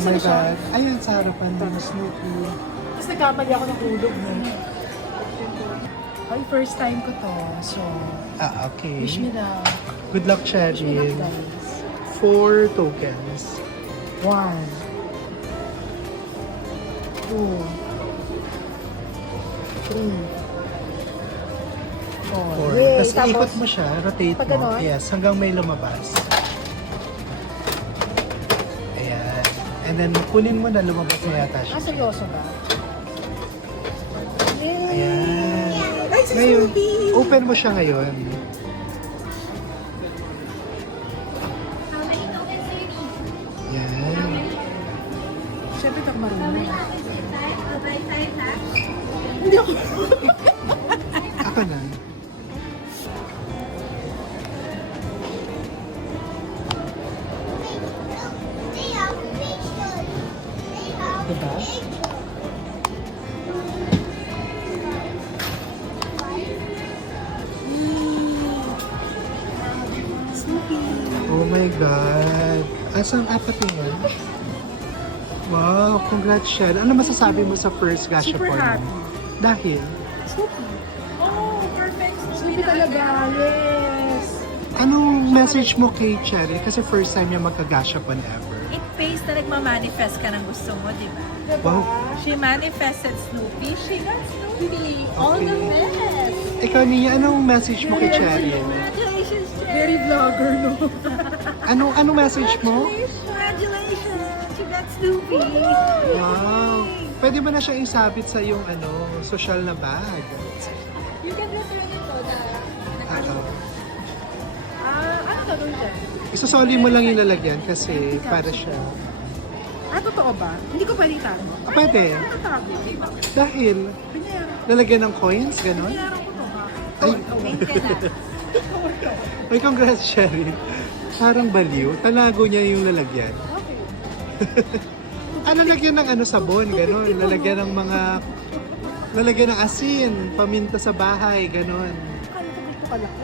Oh my God. Ayun, sa harapan ng Snoopy. Tapos nagkamali ako ng hulog mo. Ay, first time ko to. So, Okay. wish me now. Good luck, Wish me Cherry. luck, guys. 4 tokens. 1, 2, 3, 4. 4. Yay! Tapos ikot mo siya, rotate Pag mo. ganon? Yes, hanggang may lumabas. Ayan. And then, kunin mo na lumabas na yata siya. Seryoso ba? Yay! Ayan. Ay, si Ngayon, Snoopy! open mo siya ngayon. Ayan. Siyempre, tak marunong. Hindi ako. Ako na. Diba? Snoopy! Oh my God. Asang apat yun? Wow, congrats, Shell. Ano masasabi mo sa first Gasha Super Porn? happy. Dahil? Snoopy! Oh, perfect! Snoopy talaga, yes! Anong message mo kay Cherry? Kasi first time niya magka-Gasha Porn ever. It pays na nagmamanifest ka ng gusto mo, di ba? Diba? Wow. She manifested Snoopy, she got Snoopy. All the best! Ikaw, Nia, anong message mo kay Cherry? Congratulations, Cherry! Very vlogger, no? Anong message mo? Congratulations! She got Snoopy! Wow. Pwede ba na siya isabit sa yung social na bag? You can return it to the... Ano gagawin dyan? Isosoli mo lang yung lalagyan kasi para siya. Totoo ba? Hindi ko pwede itago. Pwede. Tatago. Dahil Binayaran. lalagyan ng coins, gano'n? Binayaran ko to, ha? Ay, Thank you na. ay, congrats, Cherry. Parang baliw. Tanago niya yung lalagyan. Okay. Lalagyan ng sabon, gano'n. Lalagyan ng lalagyan ng asin, paminta sa bahay, gano'n. Kala ko dito kalaki.